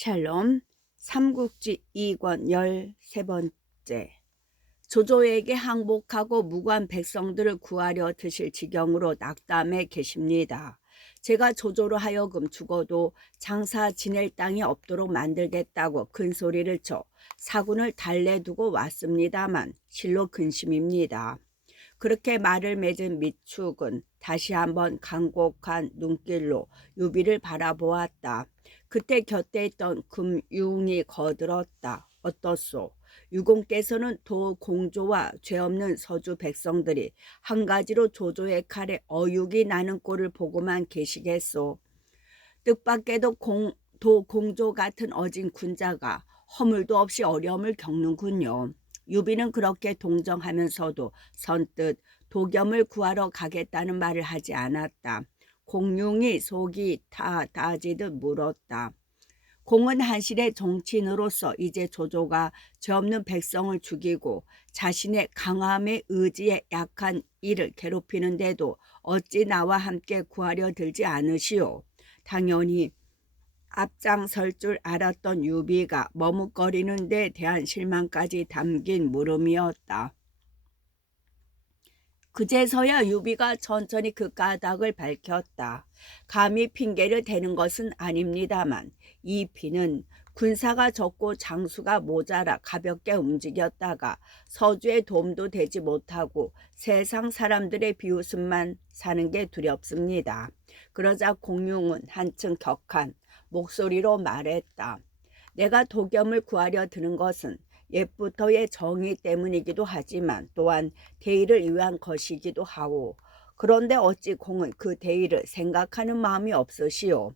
샬롬 삼국지 2권 13번째. 조조에게 항복하고 무고한 백성들을 구하려 드실 지경으로 낙담해 계십니다. 제가 조조로 하여금 죽어도 장사 지낼 땅이 없도록 만들겠다고 큰소리를 쳐 사군을 달래두고 왔습니다만 실로 근심입니다. 그렇게 말을 맺은 미축은 다시 한번 간곡한 눈길로 유비를 바라보았다. 그때 곁에 있던 금융이 거들었다. 어떻소? 유공께서는 도공조와 죄 없는 서주 백성들이 한 가지로 조조의 칼에 어육이 나는 꼴을 보고만 계시겠소. 뜻밖에도 도공조 같은 어진 군자가 허물도 없이 어려움을 겪는군요. 유비는 그렇게 동정하면서도 선뜻 도겸을 구하러 가겠다는 말을 하지 않았다. 공룡이 속이 타지듯 물었다. 공은 한실의 정치인으로서 이제 조조가 죄 없는 백성을 죽이고 자신의 강함의 의지에 약한 이를 괴롭히는데도 어찌 나와 함께 구하려 들지 않으시오. 당연히 앞장설 줄 알았던 유비가 머뭇거리는 데 대한 실망까지 담긴 물음이었다. 그제서야 유비가 천천히 그 까닭을 밝혔다. 감히 핑계를 대는 것은 아닙니다만 이 비는 군사가 적고 장수가 모자라 가볍게 움직였다가 서주의 도움도 되지 못하고 세상 사람들의 비웃음만 사는 게 두렵습니다. 그러자 공룡은 한층 격한 목소리로 말했다. 내가 도겸을 구하려 드는 것은 옛부터의 정의 때문이기도 하지만 또한 대의를 위한 것이기도 하오. 그런데 어찌 공은 그 대의를 생각하는 마음이 없으시오.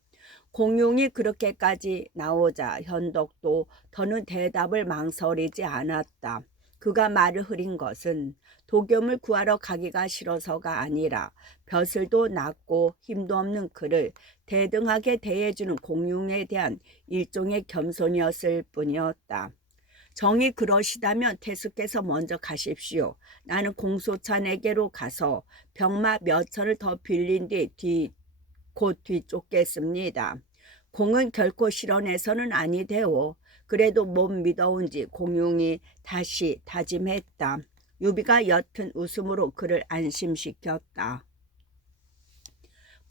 공룡이 그렇게까지 나오자 현덕도 더는 대답을 망설이지 않았다. 그가 말을 흐린 것은 도겸을 구하러 가기가 싫어서가 아니라 벼슬도 낮고 힘도 없는 그를 대등하게 대해주는 공룡에 대한 일종의 겸손이었을 뿐이었다. 정이 그러시다면 태수께서 먼저 가십시오. 나는 공소찬에게로 가서 병마 몇 천을 더 빌린 뒤 곧 뒤쫓겠습니다. 공은 결코 실언해서는 아니되오. 그래도 못 믿어온지 공룡이 다시 다짐했다. 유비가 옅은 웃음으로 그를 안심시켰다.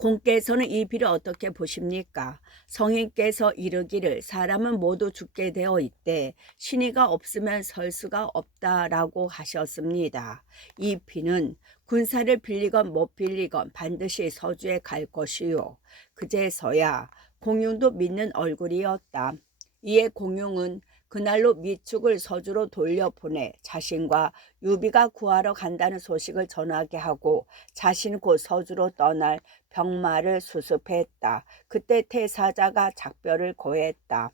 공께서는 이 비를 어떻게 보십니까? 성인께서 이르기를 사람은 모두 죽게 되어 있대 신의가 없으면 설 수가 없다라고 하셨습니다. 이 비는 군사를 빌리건 못 빌리건 반드시 서주에 갈 것이요. 그제서야 공룡도 믿는 얼굴이었다. 이에 공룡은 그날로 미축을 서주로 돌려보내 자신과 유비가 구하러 간다는 소식을 전하게 하고 자신 곧 서주로 떠날 병마를 수습했다. 그때 태사자가 작별을 고했다.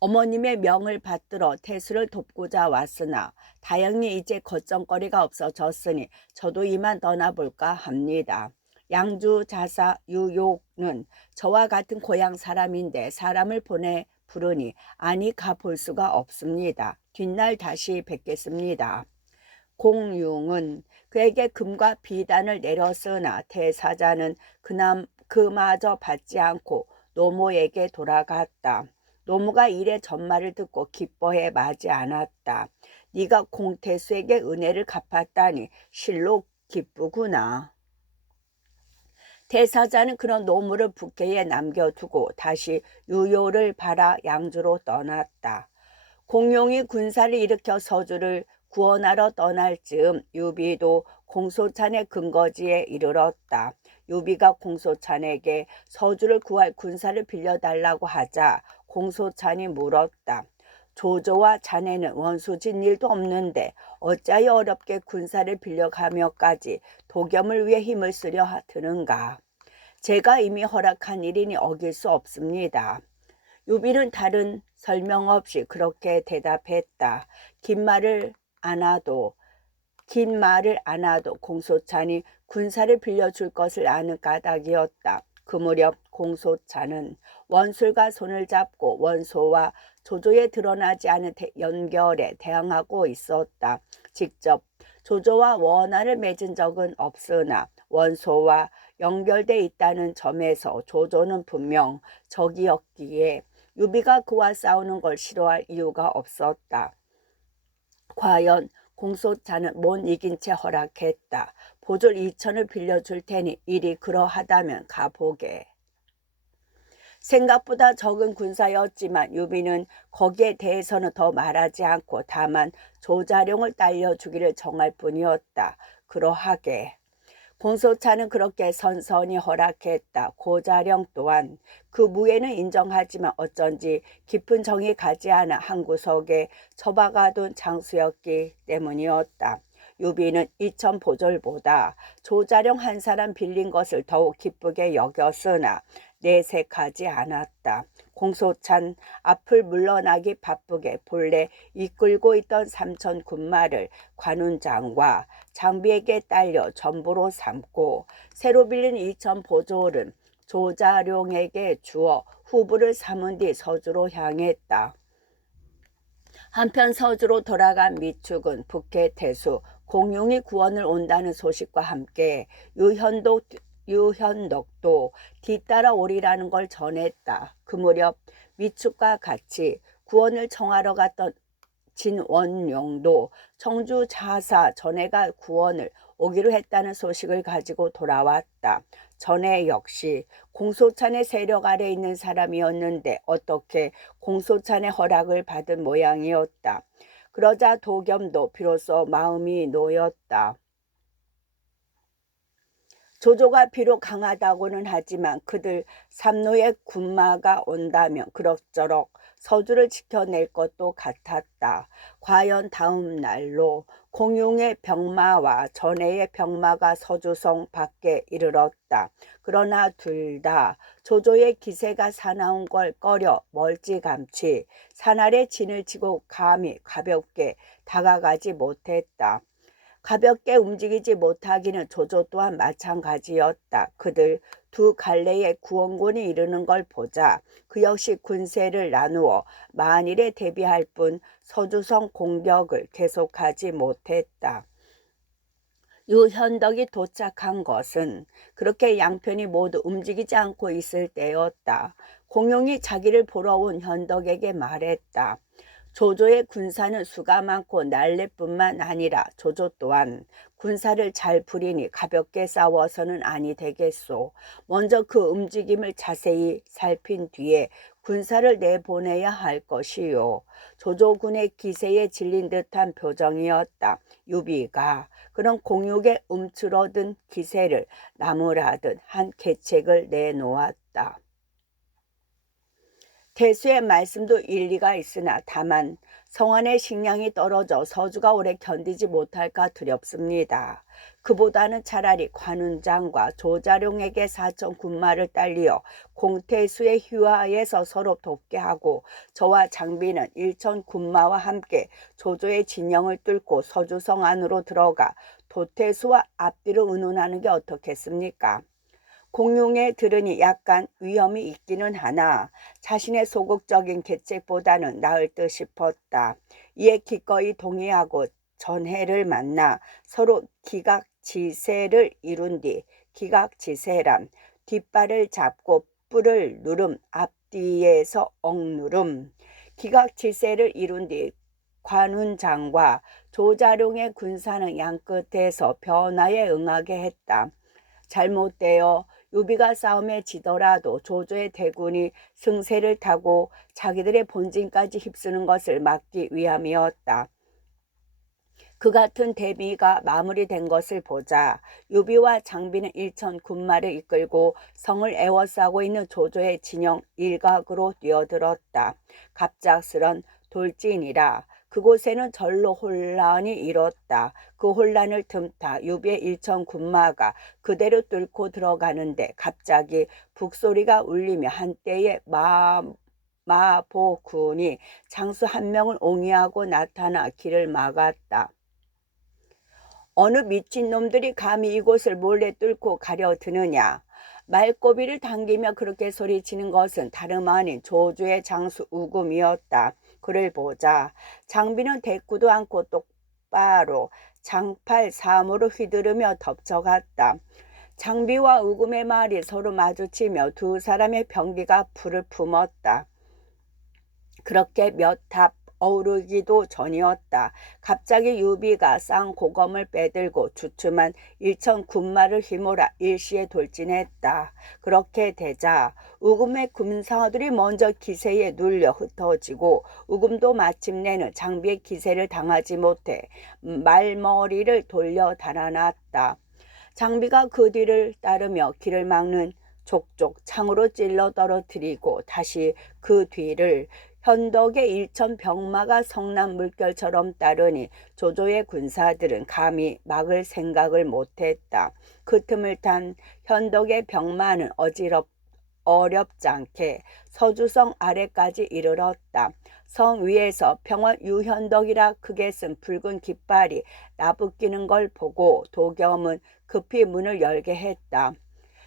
어머님의 명을 받들어 태수를 돕고자 왔으나 다행히 이제 걱정거리가 없어졌으니 저도 이만 떠나볼까 합니다. 양주 자사 유욕은 저와 같은 고향 사람인데 사람을 보내 부르니 아니 가볼 수가 없습니다. 뒷날 다시 뵙겠습니다. 공룡은 그에게 금과 비단을 내렸으나 태사자는 그마저 받지 않고 노모에게 돌아갔다. 노모가 이래 전말을 듣고 기뻐해 마지 않았다. 네가 공태수에게 은혜를 갚았다니 실로 기쁘구나. 태사자는 그런 노무를 북계에 남겨두고 다시 유효를 바라 양주로 떠났다. 공룡이 군사를 일으켜 서주를 구원하러 떠날 즈음 유비도 공소찬의 근거지에 이르렀다. 유비가 공소찬에게 서주를 구할 군사를 빌려달라고 하자 공소찬이 물었다. 조조와 자네는 원수진 일도 없는데 어찌하여 어렵게 군사를 빌려가며까지 도겸을 위해 힘을 쓰려 드는가. 제가 이미 허락한 일이니 어길 수 없습니다. 유비는 다른 설명 없이 그렇게 대답했다. 긴 말을 안 하도 공소찬이 군사를 빌려줄 것을 아는 까닭이었다. 그 무렵 공소찬은 원술과 손을 잡고 원소와 조조에 드러나지 않은 연결에 대항하고 있었다. 직접 조조와 원한을 맺은 적은 없으나 원소와 연결돼 있다는 점에서 조조는 분명 적이었기에 유비가 그와 싸우는 걸 싫어할 이유가 없었다. 과연 공소차는 못 이긴 채 허락했다. 보졸 2천을 빌려줄 테니 일이 그러하다면 가보게. 생각보다 적은 군사였지만 유비는 거기에 대해서는 더 말하지 않고 다만 조자룡을 딸려주기를 정할 뿐이었다. 그러하게. 공소차는 그렇게 선선히 허락했다. 고자령 또한 그 무예는 인정하지만 어쩐지 깊은 정이 가지 않아 한 구석에 처박아둔 장수였기 때문이었다. 유비는 이천 보졸보다 조자령 한 사람 빌린 것을 더욱 기쁘게 여겼으나 내색하지 않았다. 공소찬 앞을 물러나기 바쁘게 본래 이끌고 있던 삼천 군마를 관운장과 장비에게 딸려 전부로 삼고 새로 빌린 이천 보졸은 조자룡에게 주어 후부를 삼은 뒤 서주로 향했다. 한편 서주로 돌아간 미축은 북해 태수 공용이 구원을 온다는 소식과 함께 유현덕도 뒤따라 오리라는 걸 전했다. 그 무렵 미축과 같이 구원을 청하러 갔던 진원용도 청주 자사 전해가 구원을 오기로 했다는 소식을 가지고 돌아왔다. 전해 역시 공소찬의 세력 아래 있는 사람이었는데 어떻게 공소찬의 허락을 받은 모양이었다. 그러자 도겸도 비로소 마음이 놓였다. 조조가 비록 강하다고는 하지만 그들 삼노의 군마가 온다면 그럭저럭 서주를 지켜낼 것도 같았다. 과연 다음 날로 공용의 병마와 전해의 병마가 서주성 밖에 이르렀다. 그러나 둘 다 조조의 기세가 사나운 걸 꺼려 멀찌감치 산 아래 진을 치고 감히 가볍게 다가가지 못했다. 가볍게 움직이지 못하기는 조조 또한 마찬가지였다. 그들 두 갈래의 구원군이 이르는 걸 보자 그 역시 군세를 나누어 만일에 대비할 뿐 서주성 공격을 계속하지 못했다. 유현덕이 도착한 것은 그렇게 양편이 모두 움직이지 않고 있을 때였다. 공용이 자기를 보러 온 현덕에게 말했다. 조조의 군사는 수가 많고 날래뿐만 아니라 조조 또한 군사를 잘 부리니 가볍게 싸워서는 아니 되겠소. 먼저 그 움직임을 자세히 살핀 뒤에 군사를 내보내야 할 것이요. 조조군의 기세에 질린 듯한 표정이었다. 유비가 그런 공육에 움츠러든 기세를 나무라듯 한 계책을 내놓았다. 태수의 말씀도 일리가 있으나 다만 성안의 식량이 떨어져 서주가 오래 견디지 못할까 두렵습니다. 그보다는 차라리 관운장과 조자룡에게 사천 군마를 딸리어 공태수의 휴하에서 서로 돕게 하고 저와 장비는 일천 군마와 함께 조조의 진영을 뚫고 서주성 안으로 들어가 도태수와 앞뒤로 의논하는 게 어떻겠습니까? 공룡에 들으니 약간 위험이 있기는 하나 자신의 소극적인 계책보다는 나을 듯 싶었다. 이에 기꺼이 동의하고 전해를 만나 서로 기각지세를 이룬 뒤 기각지세란 뒷발을 잡고 뿔을 누름 앞뒤에서 억누름 기각지세를 이룬 뒤 관운장과 조자룡의 군사는 양끝에서 변화에 응하게 했다. 잘못되어 유비가 싸움에 지더라도 조조의 대군이 승세를 타고 자기들의 본진까지 휩쓰는 것을 막기 위함이었다. 그 같은 대비가 마무리된 것을 보자 유비와 장비는 일천 군마를 이끌고 성을 에워싸고 있는 조조의 진영 일각으로 뛰어들었다. 갑작스런 돌진이라 그곳에는 절로 혼란이 일었다. 그 혼란을 틈타 유비의 일천 군마가 그대로 뚫고 들어가는데 갑자기 북소리가 울리며 한때의 마보군이 장수 한 명을 옹이하고 나타나 길을 막았다. 어느 미친놈들이 감히 이곳을 몰래 뚫고 가려 드느냐. 말꼬비를 당기며 그렇게 소리치는 것은 다름 아닌 조조의 장수 우금이었다. 그를 보자 장비는 대꾸도 않고 똑바로 장팔 사무로 휘두르며 덮쳐갔다. 장비와 우금의 말이 서로 마주치며 두 사람의 병기가 불을 품었다. 그렇게 몇 탑 어우르기도 전이었다. 갑자기 유비가 쌍고검을 빼들고 주춤한 일천 군마를 휘몰아 일시에 돌진했다. 그렇게 되자 우금의 군사들이 먼저 기세에 눌려 흩어지고 우금도 마침내는 장비의 기세를 당하지 못해 말머리를 돌려 달아났다. 장비가 그 뒤를 따르며 길을 막는 족족 창으로 찔러 떨어뜨리고 다시 그 뒤를 현덕의 일천 병마가 성남 물결처럼 따르니 조조의 군사들은 감히 막을 생각을 못했다. 그 틈을 탄 현덕의 병마는 어렵지 않게 서주성 아래까지 이르렀다. 성 위에서 평원 유현덕이라 크게 쓴 붉은 깃발이 나부끼는 걸 보고 도겸은 급히 문을 열게 했다.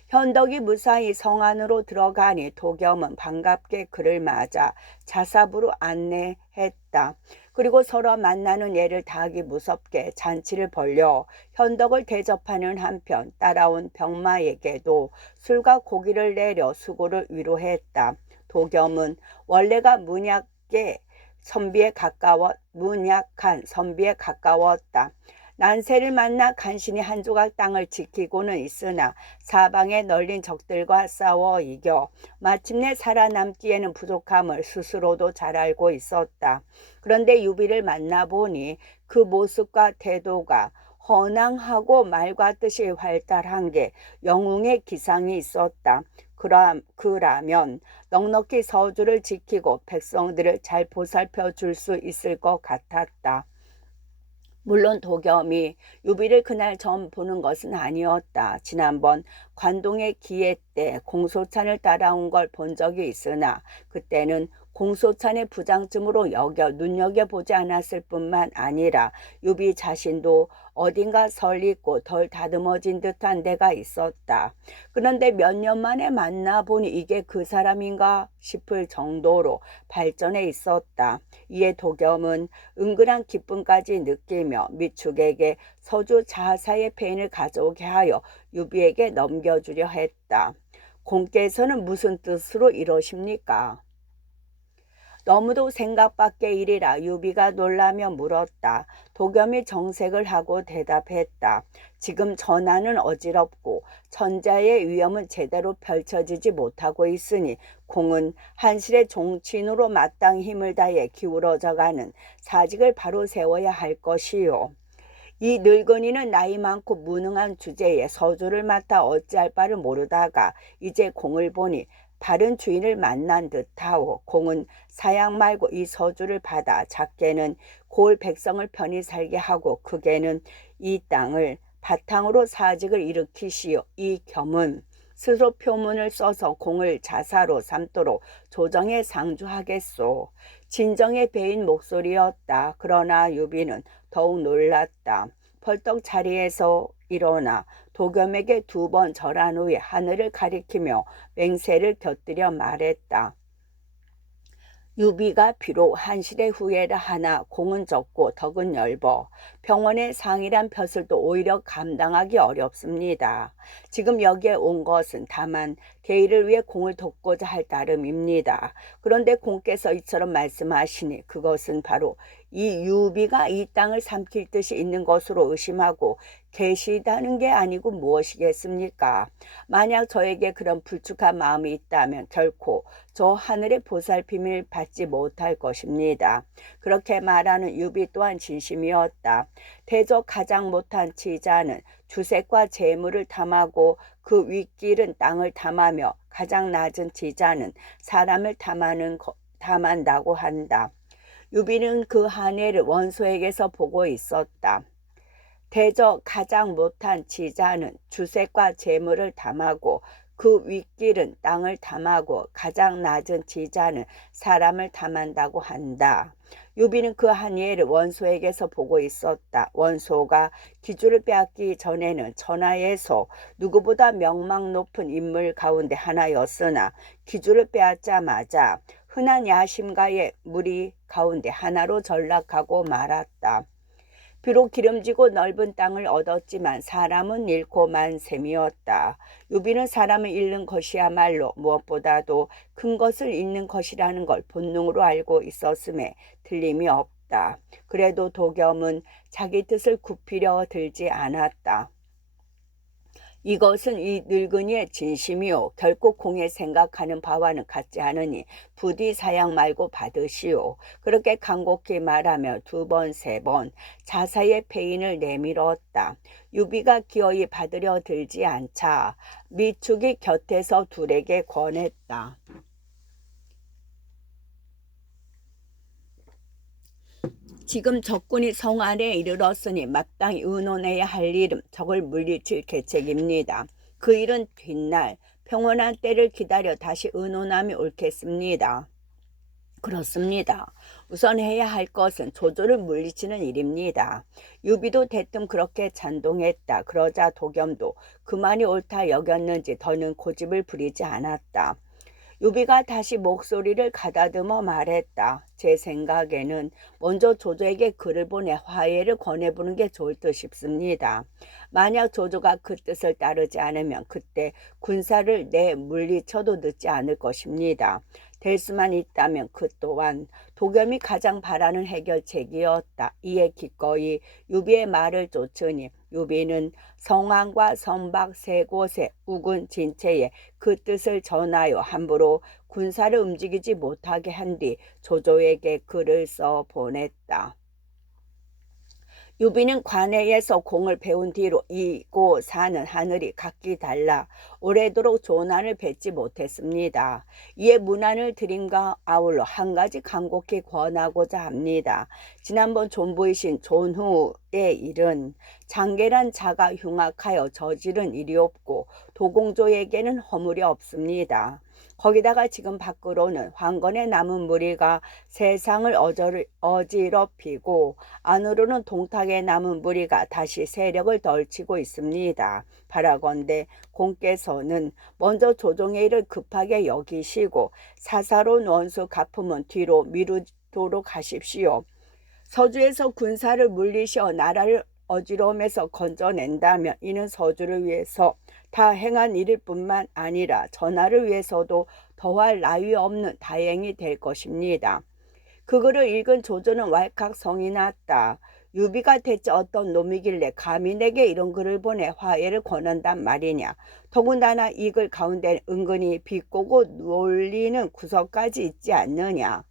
현덕이 무사히 성 안으로 들어가니 도겸은 반갑게 그를 맞아 자사부로 안내했다. 그리고 서로 만나는 예를 다하기 무섭게 잔치를 벌려 현덕을 대접하는 한편 따라온 병마에게도 술과 고기를 내려 수고를 위로했다. 도겸은 원래가 문약한 선비에 가까웠다. 난세를 만나 간신히 한 조각 땅을 지키고는 있으나 사방에 널린 적들과 싸워 이겨 마침내 살아남기에는 부족함을 스스로도 잘 알고 있었다. 그런데 유비를 만나보니 그 모습과 태도가 헌황하고 말과 뜻이 활달한 게 영웅의 기상이 있었다. 그라면 넉넉히 서주를 지키고 백성들을 잘 보살펴 줄 수 있을 것 같았다. 물론 도겸이 유비를 그날 처음 보는 것은 아니었다. 지난번 관동의 기회 때 공소찬을 따라온 걸 본 적이 있으나 그때는 공소찬의 부장쯤으로 여겨 눈여겨보지 않았을 뿐만 아니라 유비 자신도 어딘가 설익고 덜 다듬어진 듯한 데가 있었다. 그런데 몇 년 만에 만나보니 이게 그 사람인가 싶을 정도로 발전해 있었다. 이에 도겸은 은근한 기쁨까지 느끼며 미축에게 서주 자하사의 펜을 가져오게 하여 유비에게 넘겨주려 했다. 공께서는 무슨 뜻으로 이러십니까? 너무도 생각 밖의 일이라 유비가 놀라며 물었다. 도겸이 정색을 하고 대답했다. 지금 전하는 어지럽고 천자의 위엄은 제대로 펼쳐지지 못하고 있으니 공은 한실의 종친으로 마땅히 힘을 다해 기울어져가는 사직을 바로 세워야 할 것이요. 이 늙은이는 나이 많고 무능한 주제에 서주를 맡아 어찌할 바를 모르다가 이제 공을 보니 다른 주인을 만난 듯하오. 공은 사양 말고 이 서주를 받아 작게는 고을 백성을 편히 살게 하고 크게는 이 땅을 바탕으로 사직을 일으키시오. 이 겸은 스스로 표문을 써서 공을 자사로 삼도록 조정에 상주하겠소. 진정의 배인 목소리였다. 그러나 유비는 더욱 놀랐다. 벌떡 자리에서 일어나 도겸에게 2번 절한 후에 하늘을 가리키며 맹세를 곁들여 말했다. 유비가 비록 한실의 후예를 하나 공은 적고 덕은 넓어 병원의 상이란 벼슬도 오히려 감당하기 어렵습니다. 지금 여기에 온 것은 다만 대의를 위해 공을 돕고자 할 따름입니다. 그런데 공께서 이처럼 말씀하시니 그것은 바로 이 유비가 이 땅을 삼킬 뜻이 있는 것으로 의심하고 계시다는 게 아니고 무엇이겠습니까? 만약 저에게 그런 불축한 마음이 있다면 결코 저 하늘의 보살핌을 받지 못할 것입니다. 그렇게 말하는 유비 또한 진심이었다. 대저 가장 못한 치자는 주색과 재물을 탐하고 그 윗길은 땅을 탐하며 가장 낮은 치자는 사람을 탐한다고 한다. 유비는 그 한해를 원소에게서 보고 있었다. 대저 가장 못한 지자는 주색과 재물을 탐하고 그 윗길은 땅을 탐하고 가장 낮은 지자는 사람을 탐한다고 한다. 유비는 그 한예를 원소에게서 보고 있었다. 원소가 기주를 빼앗기 전에는 천하에서 누구보다 명망 높은 인물 가운데 하나였으나 기주를 빼앗자마자 흔한 야심가의 무리 가운데 하나로 전락하고 말았다. 비록 기름지고 넓은 땅을 얻었지만 사람은 잃고 만 셈이었다. 유비는 사람을 잃는 것이야말로 무엇보다도 큰 것을 잃는 것이라는 걸 본능으로 알고 있었음에 틀림이 없다. 그래도 도겸은 자기 뜻을 굽히려 들지 않았다. 이것은 이 늙은이의 진심이요 결코 공에 생각하는 바와는 같지 않으니 부디 사양 말고 받으시오. 그렇게 간곡히 말하며 2번, 3번 자사의 패인을 내밀었다. 유비가 기어이 받으려 들지 않자 미축이 곁에서 둘에게 권했다. 지금 적군이 성 안에 이르렀으니 마땅히 의논해야 할 일은 적을 물리칠 계책입니다. 그 일은 뒷날 평온한 때를 기다려 다시 의논함이 옳겠습니다. 그렇습니다. 우선 해야 할 것은 조조를 물리치는 일입니다. 유비도 대뜸 그렇게 찬동했다. 그러자 도겸도 그 말이 옳다 여겼는지 더는 고집을 부리지 않았다. 유비가 다시 목소리를 가다듬어 말했다. 제 생각에는 먼저 조조에게 글을 보내 화해를 권해보는 게 좋을 듯 싶습니다. 만약 조조가 그 뜻을 따르지 않으면 그때 군사를 물리쳐도 늦지 않을 것입니다. 될 수만 있다면 그 또한 도겸이 가장 바라는 해결책이었다. 이에 기꺼이 유비의 말을 쫓으니 유비는 성안과 선박 3곳의 우군 진체에 그 뜻을 전하여 함부로 군사를 움직이지 못하게 한 뒤 조조에게 글을 써 보냈다. 유비는 관해에서 공을 배운 뒤로 이고 사는 하늘이 각기 달라 오래도록 조난을 뱉지 못했습니다. 이에 문안을 드림과 아울러 한 가지 간곡히 권하고자 합니다. 지난번 존부이신 존후의 일은 장계란 자가 흉악하여 저지른 일이었고 도공조에게는 허물이 없습니다. 거기다가 지금 밖으로는 황건의 남은 무리가 세상을 어지럽히고 안으로는 동탁에 남은 무리가 다시 세력을 덜치고 있습니다. 바라건대 공께서는 먼저 조정의 일을 급하게 여기시고 사사로운 원수 갚음은 뒤로 미루도록 하십시오. 서주에서 군사를 물리셔 나라를 어지러움에서 건져낸다면 이는 서주를 위해서 다 행한 일일 뿐만 아니라 전하를 위해서도 더할 나위 없는 다행이 될 것입니다. 그 글을 읽은 조조는 왈칵 성이 났다. 유비가 대체 어떤 놈이길래 감히 내게 이런 글을 보내 화해를 권한단 말이냐. 더군다나 이 글 가운데 은근히 비꼬고 놀리는 구석까지 있지 않느냐.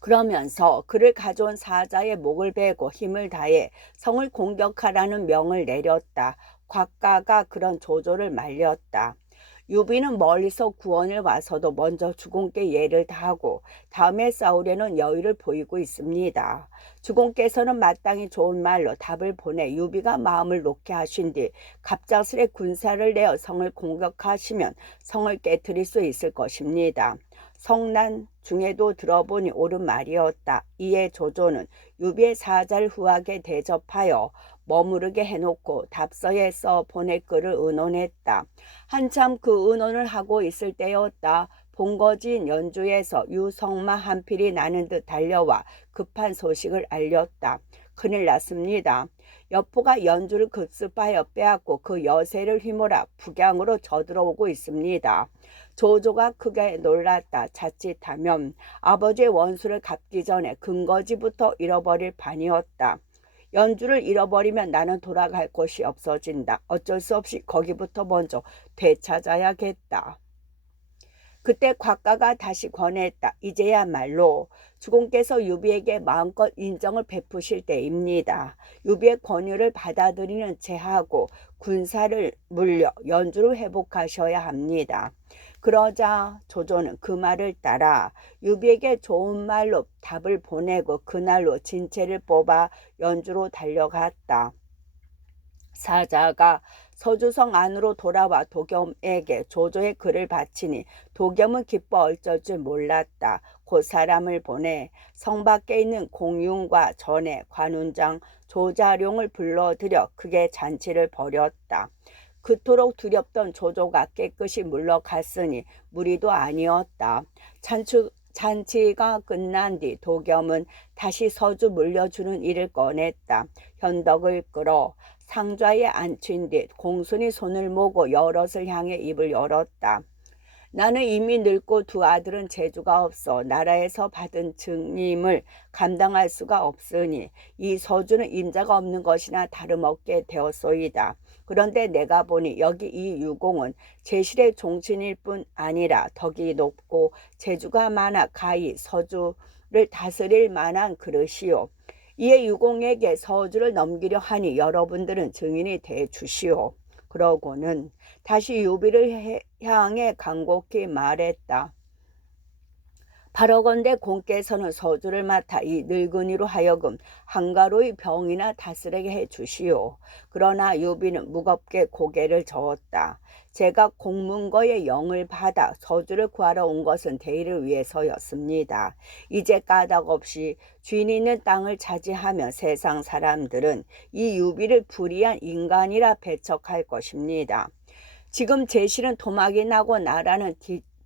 그러면서 그를 가져온 사자의 목을 베고 힘을 다해 성을 공격하라는 명을 내렸다. 곽가가 그런 조조를 말렸다. 유비는 멀리서 구원을 와서도 먼저 주공께 예를 다하고 다음에 싸우려는 여유를 보이고 있습니다. 주공께서는 마땅히 좋은 말로 답을 보내 유비가 마음을 놓게 하신 뒤 갑작스레 군사를 내어 성을 공격하시면 성을 깨뜨릴 수 있을 것입니다. 성난 중에도 들어보니 옳은 말이었다. 이에 조조는 유비의 사자를 후하게 대접하여 머무르게 해놓고 답서에 써 보낼 글을 의논했다. 한참 그 의논을 하고 있을 때였다. 본거지인 연주에서 유성마 한 필이 나는 듯 달려와 급한 소식을 알렸다. 큰일 났습니다. 여포가 연주를 급습하여 빼앗고 그 여세를 휘몰아 북양으로 저들어오고 있습니다. 조조가 크게 놀랐다. 자칫하면 아버지의 원수를 갚기 전에 근거지부터 잃어버릴 판이었다. 연주를 잃어버리면 나는 돌아갈 곳이 없어진다. 어쩔 수 없이 거기부터 먼저 되찾아야겠다. 그때 곽가가 다시 권했다. 이제야말로 주공께서 유비에게 마음껏 인정을 베푸실 때입니다. 유비의 권유를 받아들이는 체하고 군사를 물려 연주를 회복하셔야 합니다. 그러자 조조는 그 말을 따라 유비에게 좋은 말로 답을 보내고 그날로 진체를 뽑아 연주로 달려갔다. 사자가 서주성 안으로 돌아와 도겸에게 조조의 글을 바치니 도겸은 기뻐 어쩔 줄 몰랐다. 곧 사람을 보내 성 밖에 있는 공윤과 전에 관운장 조자룡을 불러들여 크게 잔치를 벌였다. 그토록 두렵던 조조가 깨끗이 물러갔으니 무리도 아니었다. 잔치가 끝난 뒤 도겸은 다시 서주 물려주는 일을 꺼냈다. 현덕을 끌어 상좌에 앉힌 뒤 공손히 손을 모고 여럿을 향해 입을 열었다. 나는 이미 늙고 두 아들은 재주가 없어 나라에서 받은 증임을 감당할 수가 없으니 이 서주는 임자가 없는 것이나 다름없게 되었소이다. 그런데 내가 보니 여기 이 유공은 제실의 종친일 뿐 아니라 덕이 높고 재주가 많아 가히 서주를 다스릴 만한 그릇이요. 이에 유공에게 서주를 넘기려 하니 여러분들은 증인이 돼 주시오. 그러고는 다시 유비를 향해 간곡히 말했다. 바라건대 공께서는 서주를 맡아 이 늙은이로 하여금 한가로이 병이나 다스리게 해주시오. 그러나 유비는 무겁게 고개를 저었다. 제가 공문거의 영을 받아 서주를 구하러 온 것은 대의를 위해서였습니다. 이제 까닭없이 주인 있는 땅을 차지하면 세상 사람들은 이 유비를 불의한 인간이라 배척할 것입니다. 지금 제실은 토막이 나고 나라는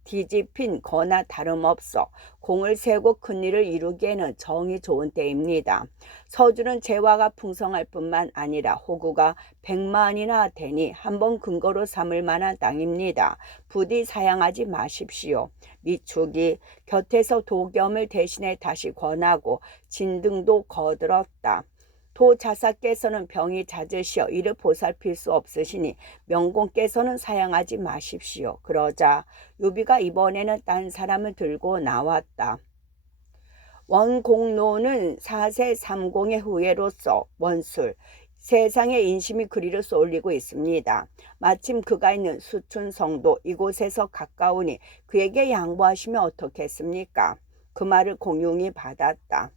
뒤집힌 거나 다름없어 공을 세고 큰일을 이루기에는 정이 좋은 때입니다. 서주는 재화가 풍성할 뿐만 아니라 호구가 100만이나 되니 한번 근거로 삼을 만한 땅입니다. 부디 사양하지 마십시오. 미축이 곁에서 도겸을 대신해 다시 권하고 진등도 거들었다. 도자사께서는 병이 잦으시어 이를 보살필 수 없으시니 명공께서는 사양하지 마십시오. 그러자 유비가 이번에는 딴 사람을 들고 나왔다. 원공로는 4세 3공의 후예로서 원술, 세상의 인심이 그리를 쏠리고 있습니다. 마침 그가 있는 수춘성도 이곳에서 가까우니 그에게 양보하시면 어떻겠습니까? 그 말을 공용이 받았다.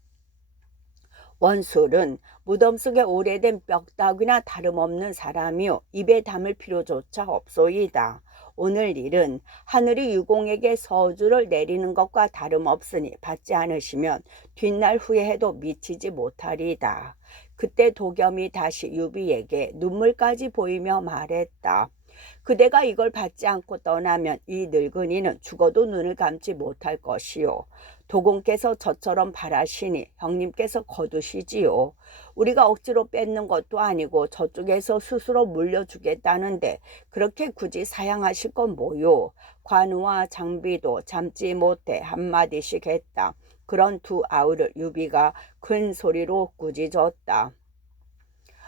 원술은 무덤 속에 오래된 뼈다귀나 다름없는 사람이요 입에 담을 필요조차 없소이다. 오늘 일은 하늘이 유공에게 서주를 내리는 것과 다름없으니 받지 않으시면 뒷날 후회해도 미치지 못하리다. 그때 도겸이 다시 유비에게 눈물까지 보이며 말했다. 그대가 이걸 받지 않고 떠나면 이 늙은이는 죽어도 눈을 감지 못할 것이요. 도공께서 저처럼 바라시니 형님께서 거두시지요. 우리가 억지로 뺏는 것도 아니고 저쪽에서 스스로 물려주겠다는데 그렇게 굳이 사양하실 건 뭐요. 관우와 장비도 참지 못해 한마디씩 했다. 그런 두 아우를 유비가 큰 소리로 꾸짖었다.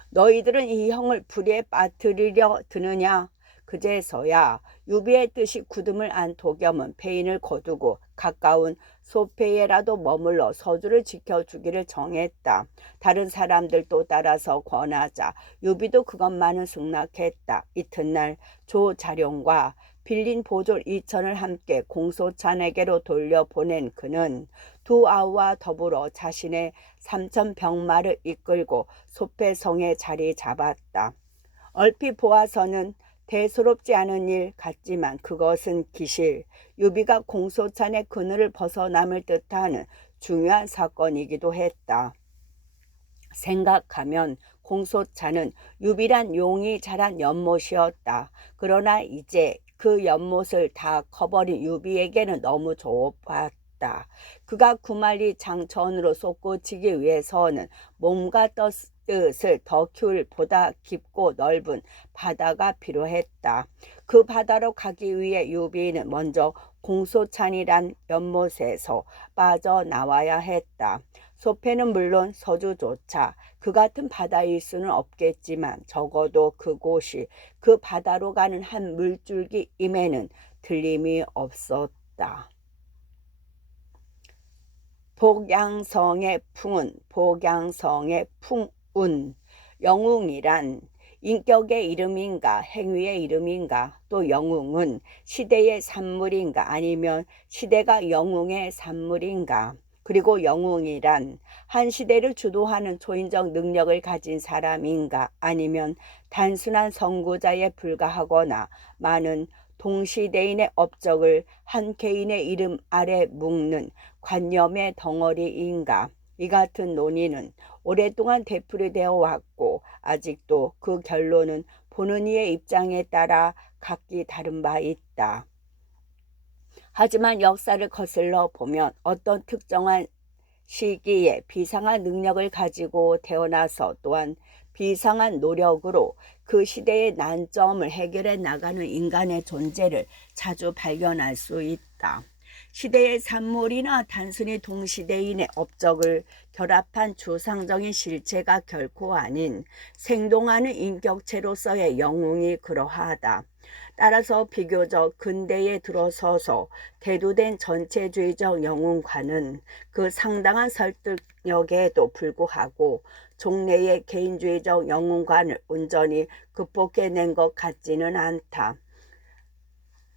너희들은 이 형을 불의에 빠뜨리려 드느냐? 그제서야 유비의 뜻이 굳음을 안 도겸은 패인을 거두고 가까운 소패에라도 머물러 서주를 지켜주기를 정했다. 다른 사람들도 따라서 권하자 유비도 그것만은 승낙했다. 이튿날 조자룡과 빌린 보졸 2천을 함께 공소찬에게로 돌려보낸 그는 두 아우와 더불어 자신의 3천 병마를 이끌고 소패성에 자리 잡았다. 얼핏 보아서는 대수롭지 않은 일 같지만 그것은 기실 유비가 공소찬의 그늘을 벗어남을 뜻하는 중요한 사건이기도 했다. 생각하면 공소찬은 유비란 용이 자란 연못이었다. 그러나 이제 그 연못을 다 커버린 유비에게는 너무 좁았다. 그가 구만리 장천으로 솟구치기 위해서는 몸과 뜻을 더 키울 보다 깊고 넓은 바다가 필요했다. 그 바다로 가기 위해 유비는 먼저 공소찬이란 연못에서 빠져나와야 했다. 소패는 물론 서주조차 그 같은 바다일 수는 없겠지만 적어도 그곳이 그 바다로 가는 한 물줄기임에는 틀림이 없었다. 복양성의 풍은 복양성의 풍운 영웅이란 인격의 이름인가 행위의 이름인가 또 영웅은 시대의 산물인가 아니면 시대가 영웅의 산물인가 그리고 영웅이란 한 시대를 주도하는 초인적 능력을 가진 사람인가 아니면 단순한 선구자에 불과하거나 많은 동시대인의 업적을 한 개인의 이름 아래 묶는 관념의 덩어리인가. 이 같은 논의는 오랫동안 되풀이되어 왔고 아직도 그 결론은 보는 이의 입장에 따라 각기 다른 바 있다. 하지만 역사를 거슬러 보면 어떤 특정한 시기에 비상한 능력을 가지고 태어나서 또한 비상한 노력으로 그 시대의 난점을 해결해 나가는 인간의 존재를 자주 발견할 수 있다. 시대의 산물이나 단순히 동시대인의 업적을 결합한 추상적인 실체가 결코 아닌 생동하는 인격체로서의 영웅이 그러하다. 따라서 비교적 근대에 들어서서 대두된 전체주의적 영웅과는 그 상당한 설득력에도 불구하고 종래의 개인주의적 영웅관을 온전히 극복해낸 것 같지는 않다.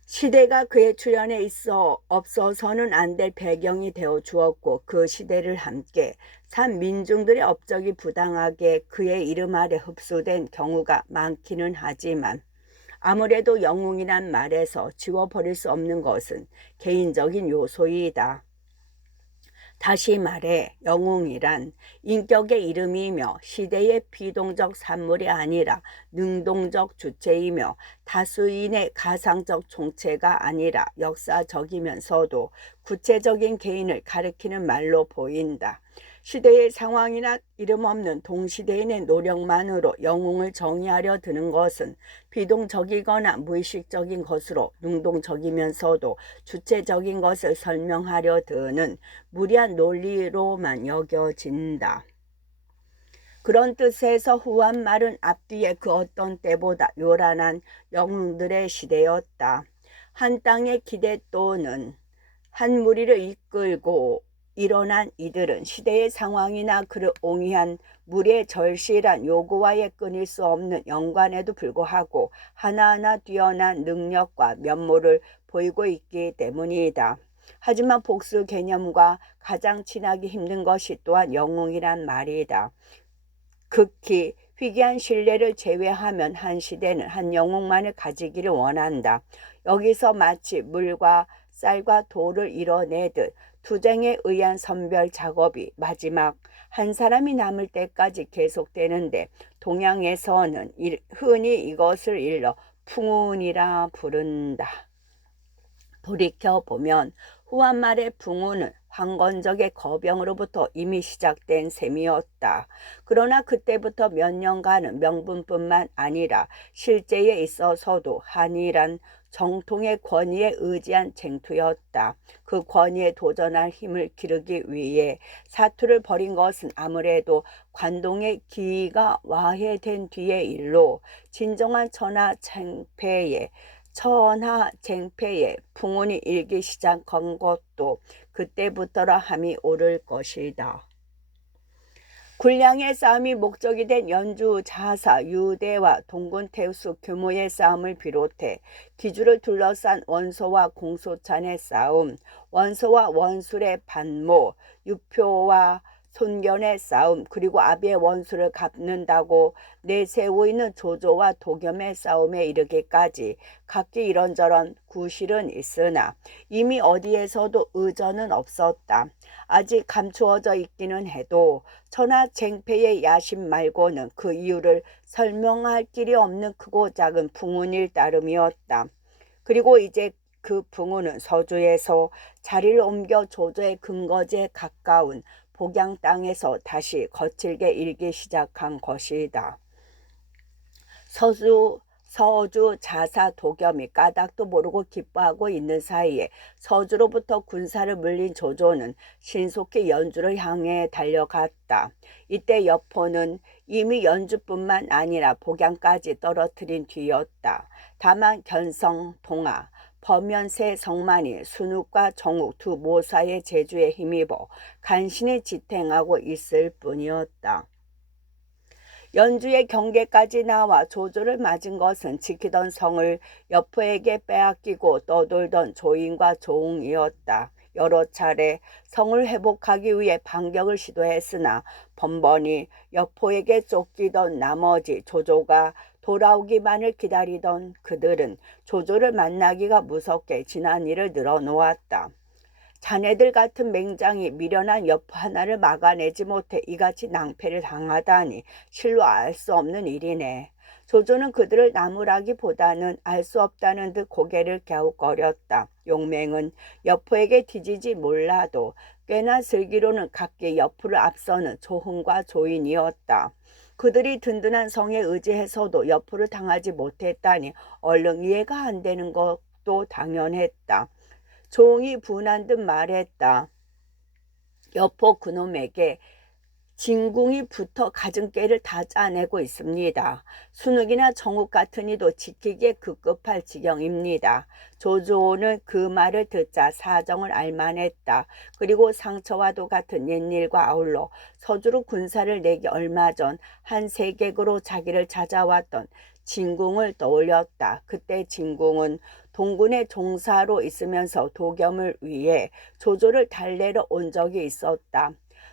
시대가 그의 출현에 있어 없어서는 안 될 배경이 되어 주었고 그 시대를 함께 산 민중들의 업적이 부당하게 그의 이름 아래 흡수된 경우가 많기는 하지만 아무래도 영웅이란 말에서 지워버릴 수 없는 것은 개인적인 요소이다. 다시 말해 영웅이란 인격의 이름이며 시대의 비동적 산물이 아니라 능동적 주체이며 다수인의 가상적 총체가 아니라 역사적이면서도 구체적인 개인을 가리키는 말로 보인다. 시대의 상황이나 이름 없는 동시대인의 노력만으로 영웅을 정의하려 드는 것은 비동적이거나 무의식적인 것으로 능동적이면서도 주체적인 것을 설명하려 드는 무리한 논리로만 여겨진다. 그런 뜻에서 후한 말은 앞뒤에 그 어떤 때보다 요란한 영웅들의 시대였다. 한 땅의 기대 또는 한 무리를 이끌고 일어난 이들은 시대의 상황이나 그를 옹이한 무리의 절실한 요구와의 끊일 수 없는 연관에도 불구하고 하나하나 뛰어난 능력과 면모를 보이고 있기 때문이다. 하지만 복수 개념과 가장 친하기 힘든 것이 또한 영웅이란 말이다. 극히 희귀한 신뢰를 제외하면 한 시대는 한 영웅만을 가지기를 원한다. 여기서 마치 물과 쌀과 돌을 이뤄내듯 투쟁에 의한 선별 작업이 마지막 한 사람이 남을 때까지 계속되는데 동양에서는 흔히 이것을 일러 풍운이라 부른다. 돌이켜보면 후한말의 풍운은 황건적의 거병으로부터 이미 시작된 셈이었다. 그러나 그때부터 몇 년간은 명분뿐만 아니라 실제에 있어서도 한이란 정통의 권위에 의지한 쟁투였다. 그 권위에 도전할 힘을 기르기 위해 사투를 벌인 것은 아무래도 관동의 기가 와해된 뒤의 일로 진정한 천하쟁패에 풍운이 일기 시작한 것도 그때부터라 함이 옳을 것이다. 군량의 싸움이 목적이 된 연주, 자사, 유대와 동군태수 규모의 싸움을 비롯해 기주를 둘러싼 원소와 공소찬의 싸움, 원소와 원술의 반모, 유표와 손견의 싸움, 그리고 아비의 원수를 갚는다고 내세우고 있는 조조와 도겸의 싸움에 이르기까지 각기 이런저런 구실은 있으나 이미 어디에서도 의전은 없었다. 아직 감추어져 있기는 해도 천하쟁패의 야심 말고는 그 이유를 설명할 길이 없는 크고 작은 풍운일 따름이었다. 그리고 이제 그 풍운은 서주에서 자리를 옮겨 조조의 근거지에 가까운 복양 땅에서 다시 거칠게 일기 시작한 것이다. 서주 자사 도겸이 까닭도 모르고 기뻐하고 있는 사이에 서주로부터 군사를 물린 조조는 신속히 연주를 향해 달려갔다. 이때 여포는 이미 연주뿐만 아니라 복양까지 떨어뜨린 뒤였다. 다만 견성, 동하, 범연세 성만이 순욱과 정욱 두 모사의 제주에 힘입어 간신히 지탱하고 있을 뿐이었다. 연주의 경계까지 나와 조조를 맞은 것은 지키던 성을 여포에게 빼앗기고 떠돌던 조인과 조웅이었다. 여러 차례 성을 회복하기 위해 반격을 시도했으나 번번이 여포에게 쫓기던 나머지 조조가 돌아오기만을 기다리던 그들은 조조를 만나기가 무섭게 지난 일을 늘어놓았다. 자네들 같은 맹장이 미련한 여포 하나를 막아내지 못해 이같이 낭패를 당하다니 실로 알 수 없는 일이네. 조조는 그들을 나무라기보다는 알 수 없다는 듯 고개를 갸웃거렸다. 용맹은 여포에게 뒤지지 몰라도 꽤나 슬기로는 각기 여포를 앞서는 조훈과 조인이었다. 그들이 든든한 성에 의지해서도 여포를 당하지 못했다니 얼른 이해가 안 되는 것도 당연했다. 조응이 분한 듯 말했다. 여포 그놈에게 진궁이 붙어 가증깨를 다 짜내고 있습니다. 순욱이나 정욱 같은 이도 지키기에 급급할 지경입니다. 조조는 그 말을 듣자 사정을 알만했다. 그리고 상처와도 같은 옛일과 아울러 서주로 군사를 내기 얼마 전 한 세객으로 자기를 찾아왔던 진궁을 떠올렸다. 그때 진궁은 동군의 종사로 있으면서 도겸을 위해 조조를 달래러 온 적이 있었다.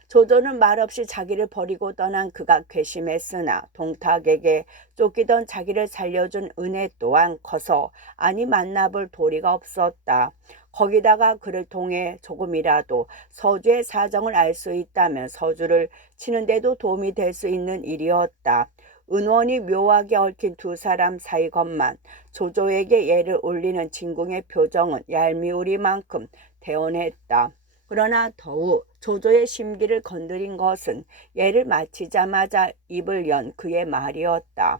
조조는 말없이 자기를 버리고 떠난 그가 괘씸했으나 동탁에게 쫓기던 자기를 살려준 은혜 또한 커서 아니 만나볼 도리가 없었다. 거기다가 그를 통해 조금이라도 서주의 사정을 알 수 있다면 서주를 치는데도 도움이 될 수 있는 일이었다. 은원이 묘하게 얽힌 두 사람 사이건만 조조에게 예를 올리는 진궁의 표정은 얄미우리만큼 대원했다. 그러나 더욱 조조의 심기를 건드린 것은 예를 마치자마자 입을 연 그의 말이었다.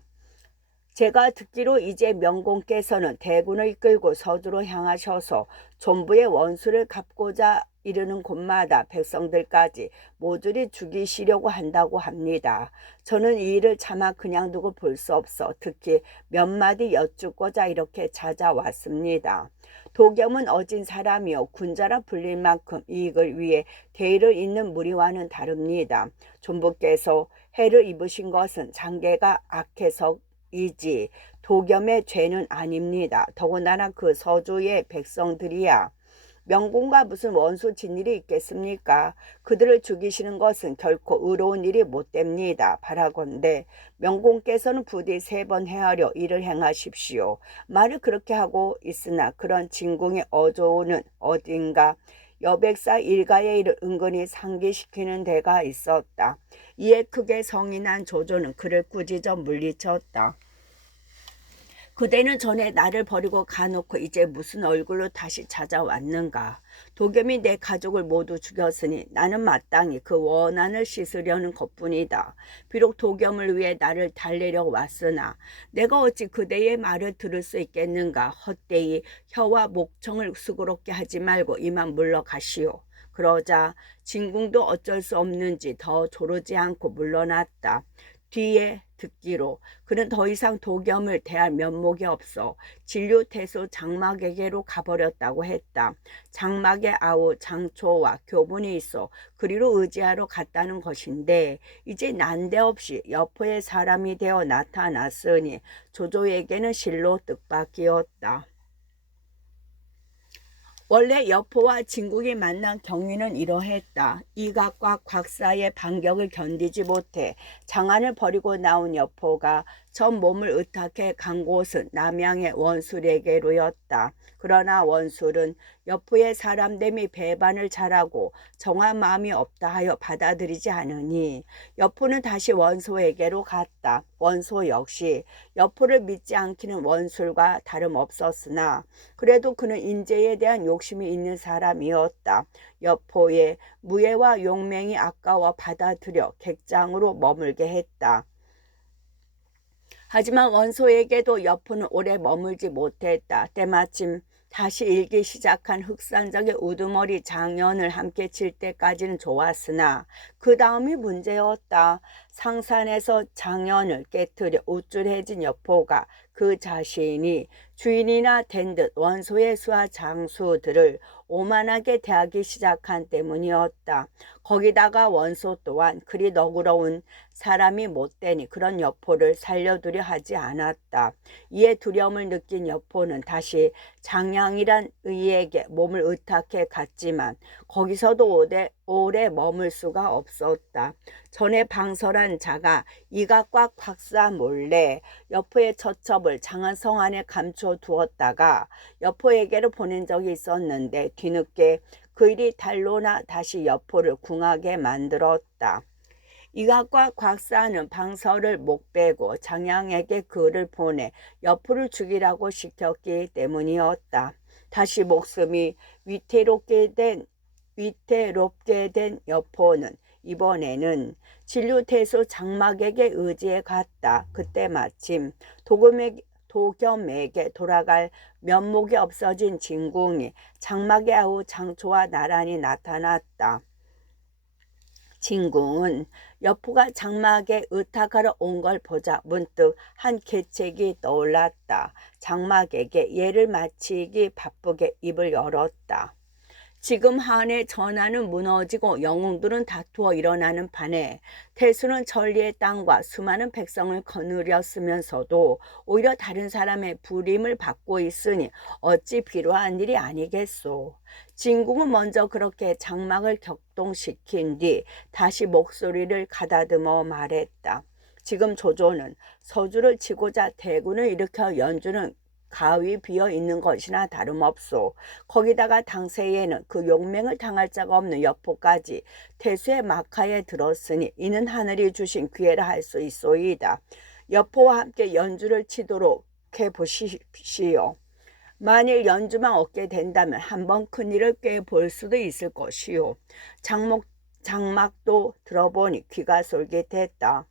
제가 듣기로 이제 명공께서는 대군을 이끌고 서주로 향하셔서 존부의 원수를 갚고자 이르는 곳마다 백성들까지 모조리 죽이시려고 한다고 합니다. 저는 이 일을 차마 그냥 두고 볼 수 없어 특히 몇 마디 여쭙고자 이렇게 찾아왔습니다. 도겸은 어진 사람이요 군자라 불릴 만큼 이익을 위해 대의를 잇는 무리와는 다릅니다. 존부께서 해를 입으신 것은 장계가 악해서이지 도겸의 죄는 아닙니다. 더군다나 그 서주의 백성들이야 명공과 무슨 원수 진일이 있겠습니까? 그들을 죽이시는 것은 결코 의로운 일이 못됩니다. 바라건대 명공께서는 부디 3번 헤아려 일을 행하십시오. 말을 그렇게 하고 있으나 그런 진궁의 어조는 어딘가 여백사 일가의 일을 은근히 상기시키는 데가 있었다. 이에 크게 성이 난 조조는 그를 꾸짖어 물리쳤다. 그대는 전에 나를 버리고 가놓고 이제 무슨 얼굴로 다시 찾아왔는가. 도겸이 내 가족을 모두 죽였으니 나는 마땅히 그 원한을 씻으려는 것뿐이다. 비록 도겸을 위해 나를 달래려고 왔으나 내가 어찌 그대의 말을 들을 수 있겠는가. 헛되이 혀와 목청을 수고롭게 하지 말고 이만 물러가시오. 그러자 진궁도 어쩔 수 없는지 더 조르지 않고 물러났다. 뒤에 듣기로 그는 더 이상 도겸을 대할 면목이 없어 진류태소 장막에게로 가버렸다고 했다. 장막의 아우 장초와 교분이 있어 그리로 의지하러 갔다는 것인데 이제 난데없이 여포의 사람이 되어 나타났으니 조조에게는 실로 뜻밖이었다. 원래 여포와 진국이 만난 경위는 이러했다. 이각과 곽사의 반격을 견디지 못해 장안을 버리고 나온 여포가 전 몸을 의탁해 간 곳은 남양의 원술에게로였다. 그러나 원술은 여포의 사람됨이 배반을 잘하고 정한 마음이 없다 하여 받아들이지 않으니 여포는 다시 원소에게로 갔다. 원소 역시 여포를 믿지 않기는 원술과 다름없었으나 그래도 그는 인재에 대한 욕심이 있는 사람이었다. 여포의 무예와 용맹이 아까워 받아들여 객장으로 머물게 했다. 하지만 원소에게도 여포는 오래 머물지 못했다. 때마침 다시 일기 시작한 흑산적의 우두머리 장연을 함께 칠 때까지는 좋았으나 그 다음이 문제였다. 상산에서 장연을 깨뜨려 우쭐해진 여포가 그 자신이 주인이나 된 듯 원소의 수하 장수들을 오만하게 대하기 시작한 때문이었다. 거기다가 원소 또한 그리 너그러운 사람이 못되니 그런 여포를 살려두려 하지 않았다. 이에 두려움을 느낀 여포는 다시 장량이란 의에게 몸을 의탁해 갔지만 거기서도 오래 머물 수가 없었다. 전에 방설한 자가 이각과 곽사 몰래 여포의 처첩을 장안성 안에 감춰두었다가 여포에게로 보낸 적이 있었는데 뒤늦게 그 일이 달로나 다시 여포를 궁하게 만들었다. 이각과 곽사는 방설을 목 빼고 장양에게 글을 보내 여포를 죽이라고 시켰기 때문이었다. 다시 목숨이 위태롭게 된 여포는 이번에는 진류태수 장막에게 의지해 갔다. 그때 마침 도겸에게 돌아갈 면목이 없어진 진궁이 장막의 아우 장초와 나란히 나타났다. 진궁은 여포가 장막에 의탁하러 온 걸 보자 문득 한 계책이 떠올랐다. 장막에게 예를 마치기 바쁘게 입을 열었다. 지금 한해 전하는 무너지고 영웅들은 다투어 일어나는 판에 태수는 천리의 땅과 수많은 백성을 거느렸으면서도 오히려 다른 사람의 불임을 받고 있으니 어찌 비로한 일이 아니겠소. 진궁은 먼저 그렇게 장막을 격동시킨 뒤 다시 목소리를 가다듬어 말했다. 지금 조조는 서주를 치고자 대군을 일으켜 연주는 가위 비어 있는 것이나 다름없소. 거기다가 당세에는 그 용맹을 당할 자가 없는 여포까지 태수의 막하에 들었으니 이는 하늘이 주신 기회라 할 수 있소이다. 여포와 함께 연주를 치도록 해보시오. 만일 연주만 얻게 된다면 한번 큰일을 꾀볼 수도 있을 것이오. 장막도 들어보니 귀가 솔깃했다.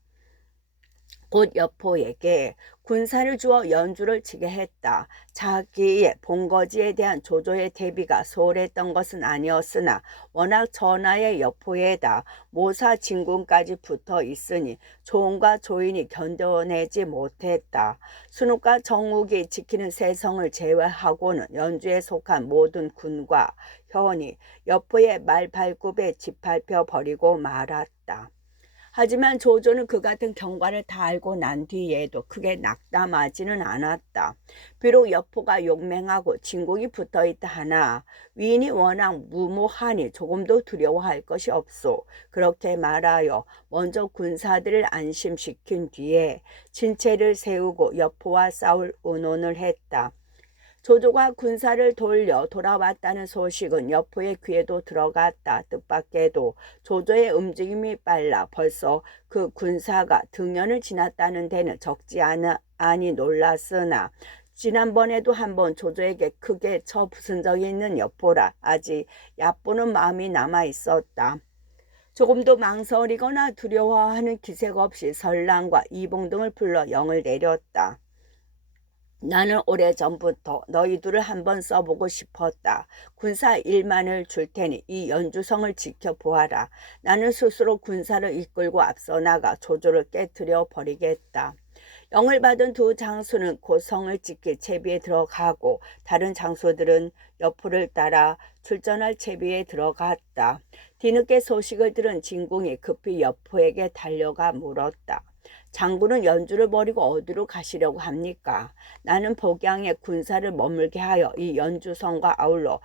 곧 여포에게 군사를 주어 연주를 치게 했다. 자기의 본거지에 대한 조조의 대비가 소홀했던 것은 아니었으나 워낙 전하의 여포에다 모사 진군까지 붙어 있으니 조은과 조인이 견뎌내지 못했다. 순욱과 정욱이 지키는 세성을 제외하고는 연주에 속한 모든 군과 현이 여포의 말발굽에 짓밟혀 버리고 말았다. 하지만 조조는 그 같은 경과를 다 알고 난 뒤에도 크게 낙담하지는 않았다. 비록 여포가 용맹하고 진국이 붙어있다 하나 위인이 워낙 무모하니 조금도 두려워할 것이 없소. 그렇게 말하여 먼저 군사들을 안심시킨 뒤에 진체를 세우고 여포와 싸울 의논을 했다. 조조가 군사를 돌려 돌아왔다는 소식은 여포의 귀에도 들어갔다. 뜻밖에도 조조의 움직임이 빨라 벌써 그 군사가 등연을 지났다는 데는 적지 아니 놀랐으나 지난번에도 한번 조조에게 크게 쳐부순 적이 있는 여포라 아직 얕보는 마음이 남아 있었다. 조금도 망설이거나 두려워하는 기색 없이 설랑과 이봉 등을 불러 영을 내렸다. 나는 오래전부터 너희들을 한번 써보고 싶었다. 군사 1만을 줄 테니 이 연주성을 지켜보아라. 나는 스스로 군사를 이끌고 앞서 나가 조조를 깨뜨려 버리겠다. 영을 받은 두 장수는 곧 성을 지킬 채비에 들어가고 다른 장수들은 여포를 따라 출전할 채비에 들어갔다. 뒤늦게 소식을 들은 진궁이 급히 여포에게 달려가 물었다. 장군은 연주를 버리고 어디로 가시려고 합니까? 나는 복양에 군사를 머물게 하여 이 연주성과 아울러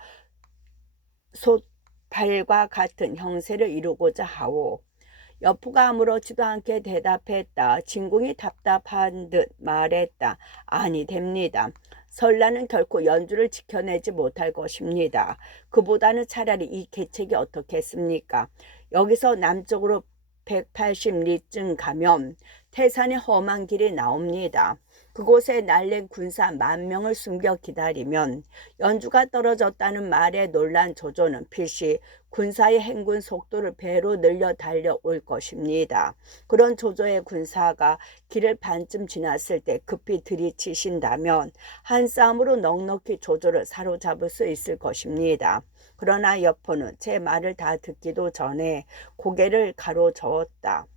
솥팔과 같은 형세를 이루고자 하오. 여포가 아무렇지도 않게 대답했다. 진궁이 답답한 듯 말했다. 아니 됩니다. 설라는 결코 연주를 지켜내지 못할 것입니다. 그보다는 차라리 이 계책이 어떻겠습니까? 여기서 남쪽으로 180리쯤 가면 태산의 험한 길이 나옵니다. 그곳에 날랜 군사 10,000명을 숨겨 기다리면 연주가 떨어졌다는 말에 놀란 조조는 필시 군사의 행군 속도를 배로 늘려 달려올 것입니다. 그런 조조의 군사가 길을 반쯤 지났을 때 급히 들이치신다면 한 싸움으로 넉넉히 조조를 사로잡을 수 있을 것입니다. 그러나 여포는 제 말을 다 듣기도 전에 고개를 가로저었다.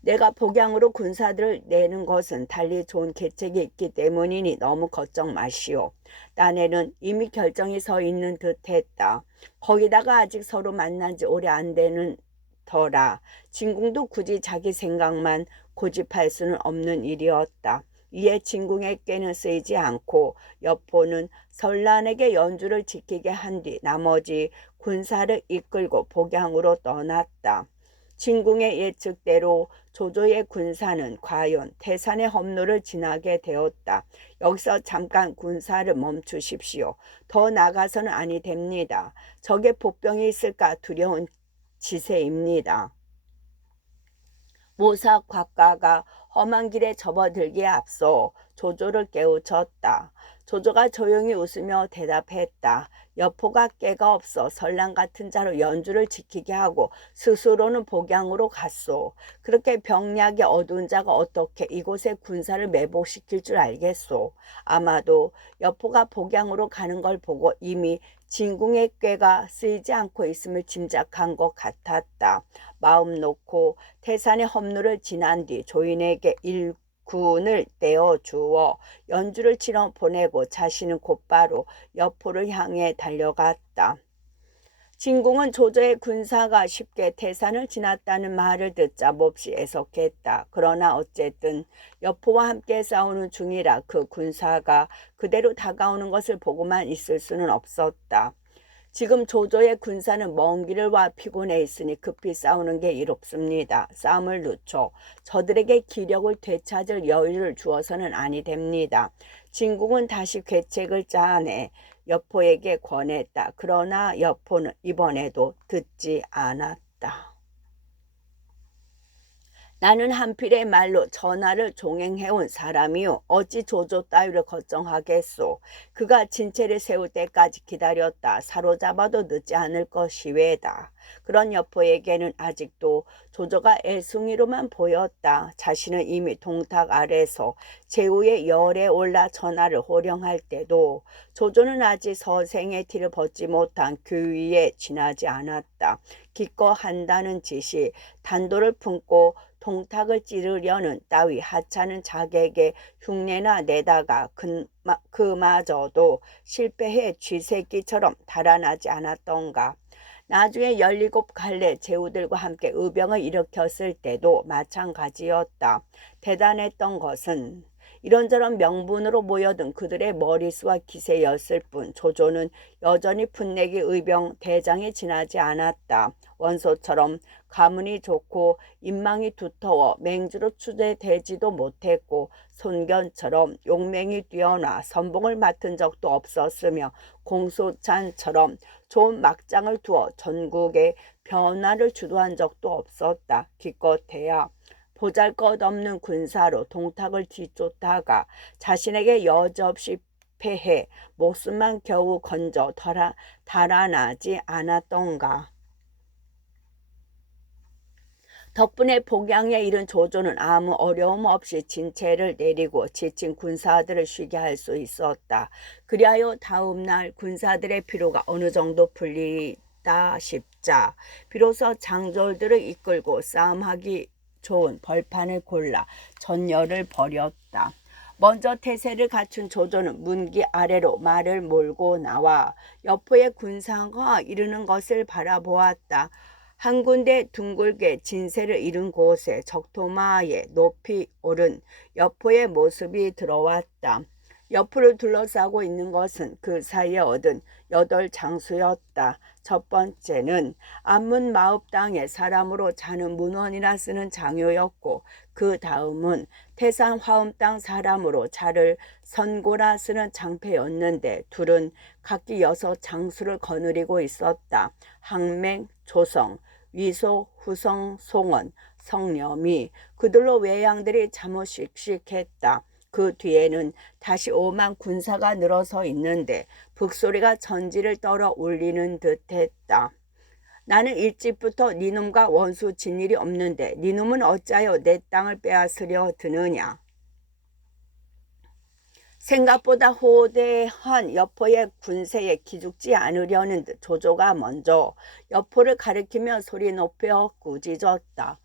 내가 복양으로 군사들을 내는 것은 달리 좋은 계책이 있기 때문이니 너무 걱정 마시오. 딴에는 이미 결정이 서 있는 듯했다. 거기다가 아직 서로 만난 지 오래 안 되는 터라 진궁도 굳이 자기 생각만 고집할 수는 없는 일이었다. 이에 진궁에게는 쓰이지 않고 여포는 설란에게 연주를 지키게 한 뒤 나머지 군사를 이끌고 복양으로 떠났다. 진궁의 예측대로 조조의 군사는 과연 태산의 험로를 지나게 되었다. 여기서 잠깐 군사를 멈추십시오. 더 나가서는 아니 됩니다. 적의 복병이 있을까 두려운 지세입니다. 모사 곽가가 험한 길에 접어들기에 앞서 조조를 깨우쳤다. 조조가 조용히 웃으며 대답했다. 여포가 깨가 없어 설랑 같은 자로 연주를 지키게 하고 스스로는 복양으로 갔소. 그렇게 병약이 어두운 자가 어떻게 이곳에 군사를 매복시킬 줄 알겠소. 아마도 여포가 복양으로 가는 걸 보고 이미 진궁의 꾀가 쓰이지 않고 있음을 짐작한 것 같았다. 마음 놓고 태산의 험루를 지난 뒤 조인에게 일군을 떼어주어 연주를 치러 보내고 자신은 곧바로 여포를 향해 달려갔다. 진궁은 조조의 군사가 쉽게 태산을 지났다는 말을 듣자 몹시 애석했다. 그러나 어쨌든 여포와 함께 싸우는 중이라 그 군사가 그대로 다가오는 것을 보고만 있을 수는 없었다. 지금 조조의 군사는 먼 길을 와 피곤해 있으니 급히 싸우는 게 이롭습니다. 싸움을 늦춰 저들에게 기력을 되찾을 여유를 주어서는 아니 됩니다. 진궁은 다시 계책을 짜내 여포에게 권했다. 그러나 여포는 이번에도 듣지 않았다. 나는 한필의 말로 전하를 종행해온 사람이요 어찌 조조 따위를 걱정하겠소. 그가 진체를 세울 때까지 기다렸다. 사로잡아도 늦지 않을 것이외다. 그런 여포에게는 아직도 조조가 애숭이로만 보였다. 자신은 이미 동탁 아래서 제후의 열에 올라 전하를 호령할 때도 조조는 아직 서생의 티를 벗지 못한 교위에 지나지 않았다. 기껏 한다는 짓이 단도를 품고 동탁을 찌르려는 따위 하찮은 자객의 흉내나 내다가 그마저도 실패해 쥐새끼처럼 달아나지 않았던가. 나중에 17갈래 제후들과 함께 의병을 일으켰을 때도 마찬가지였다. 대단했던 것은 이런저런 명분으로 모여든 그들의 머리수와 기세였을 뿐 조조는 여전히 풋내기 의병 대장에 지나지 않았다. 원소처럼 가문이 좋고 인망이 두터워 맹주로 추대되지도 못했고 손견처럼 용맹이 뛰어나 선봉을 맡은 적도 없었으며 공소찬처럼 좋은 막장을 두어 전국의 변화를 주도한 적도 없었다. 기껏해야 보잘것없는 군사로 동탁을 뒤쫓다가 자신에게 여지없이 패해 목숨만 겨우 건져 달아나지 않았던가. 덕분에 복양에 이른 조조는 아무 어려움 없이 진체를 내리고 지친 군사들을 쉬게 할 수 있었다. 그리하여 다음 날 군사들의 피로가 어느 정도 풀리다 싶자 비로소 장졸들을 이끌고 싸움하기 좋은 벌판을 골라 전열을 벌였다. 먼저 태세를 갖춘 조조는 문기 아래로 말을 몰고 나와 여포의 군사가 이르는 것을 바라보았다. 한 군데 둥글게 진세를 이룬 곳에 적토마에 높이 오른 여포의 모습이 들어왔다. 여포를 둘러싸고 있는 것은 그 사이에 얻은 8장수였다. 첫 번째는 안문 마읍당에 사람으로 자는 문원이라 쓰는 장효였고 그 다음은 태산 화엄땅 사람으로 자를 선고라 쓰는 장패였는데 둘은 각기 6장수를 거느리고 있었다. 항맹, 조성, 위소, 후성, 송원, 성념이 그들로 외양들이 잠옷 씩씩했다. 그 뒤에는 다시 5만 군사가 늘어서 있는데 북소리가 전지를 떨어 울리는 듯했다. 나는 일찍부터 니놈과 원수 진 일이 없는데 니놈은 어찌하여 내 땅을 빼앗으려 드느냐. 생각보다 호대한 여포의 군세에 기죽지 않으려는 듯 조조가 먼저 여포를 가리키며 소리 높여 꾸짖었다.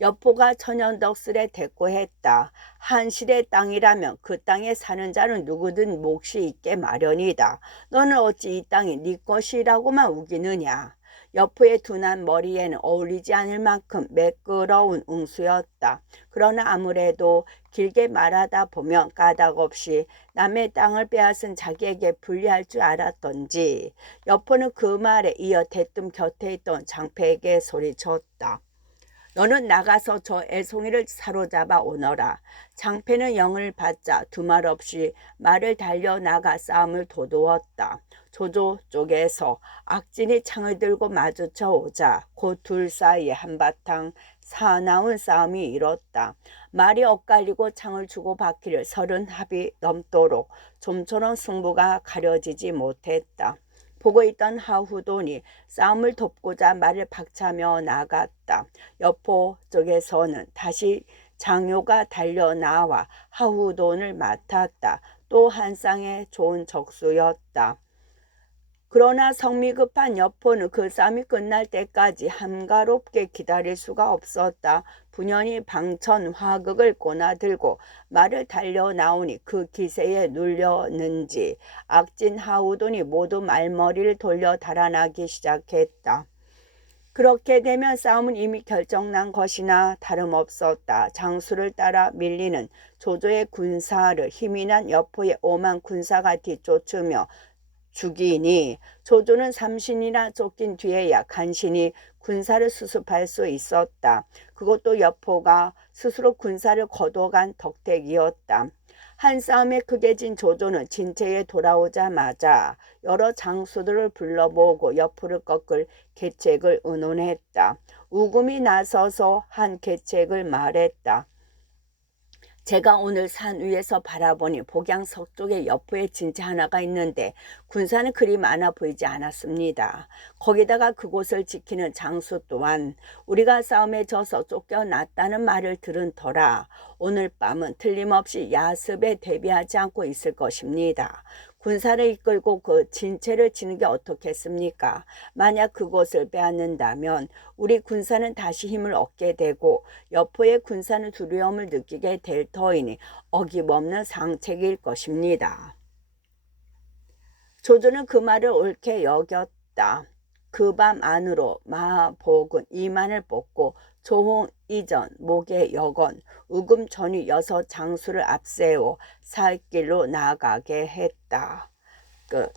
여포가 천연덕술에 대꾸했다. 한실의 땅이라면 그 땅에 사는 자는 누구든 몫이 있게 마련이다. 너는 어찌 이 땅이 네 것이라고만 우기느냐. 여포의 둔한 머리에는 어울리지 않을 만큼 매끄러운 웅수였다. 그러나 아무래도 길게 말하다 보면 까닭없이 남의 땅을 빼앗은 자기에게 불리할 줄 알았던지 여포는 그 말에 이어 대뜸 곁에 있던 장패에게 소리쳤다. 너는 나가서 저 애송이를 사로잡아 오너라. 장패는 영을 받자 두말 없이 말을 달려나가 싸움을 도두었다. 조조 쪽에서 악진이 창을 들고 마주쳐 오자 곧 둘 사이에 한바탕 사나운 싸움이 일었다. 말이 엇갈리고 창을 주고받기를 30합이 넘도록 좀처럼 승부가 가려지지 못했다. 보고 있던 하후돈이 싸움을 돕고자 말을 박차며 나갔다. 여포 쪽에서는 다시 장요가 달려나와 하후돈을 맡았다. 또 한 쌍의 좋은 적수였다. 그러나 성미 급한 여포는 그 싸움이 끝날 때까지 한가롭게 기다릴 수가 없었다. 분연히 방천 화극을 꼬나들고 말을 달려 나오니 그 기세에 눌렸는지 악진 하우돈이 모두 말머리를 돌려 달아나기 시작했다. 그렇게 되면 싸움은 이미 결정난 것이나 다름없었다. 장수를 따라 밀리는 조조의 군사를 힘이 난 여포의 오만 군사가 뒤쫓으며 죽이니 조조는 3신이나 쫓긴 뒤에야 간신히 군사를 수습할 수 있었다. 그것도 여포가 스스로 군사를 거둬간 덕택이었다. 한 싸움에 크게 진 조조는 진체에 돌아오자마자 여러 장수들을 불러모으고 여포를 꺾을 계책을 의논했다. 우금이 나서서 한 계책을 말했다. 제가 오늘 산 위에서 바라보니 복양 서쪽에 여포의 진체 하나가 있는데 군사는 그리 많아 보이지 않았습니다. 거기다가 그곳을 지키는 장수 또한 우리가 싸움에 져서 쫓겨났다는 말을 들은 터라 오늘 밤은 틀림없이 야습에 대비하지 않고 있을 것입니다. 군사를 이끌고 그 진체를 치는 게 어떻겠습니까? 만약 그곳을 빼앗는다면 우리 군사는 다시 힘을 얻게 되고 여포의 군사는 두려움을 느끼게 될 터이니 어김없는 상책일 것입니다. 조조는 그 말을 옳게 여겼다. 그 밤 안으로 마복은 이만을 뽑고 조홍 이전 목의 여건 우금 전위 6 장수를 앞세워 살길로 나아가게 했다. 끝.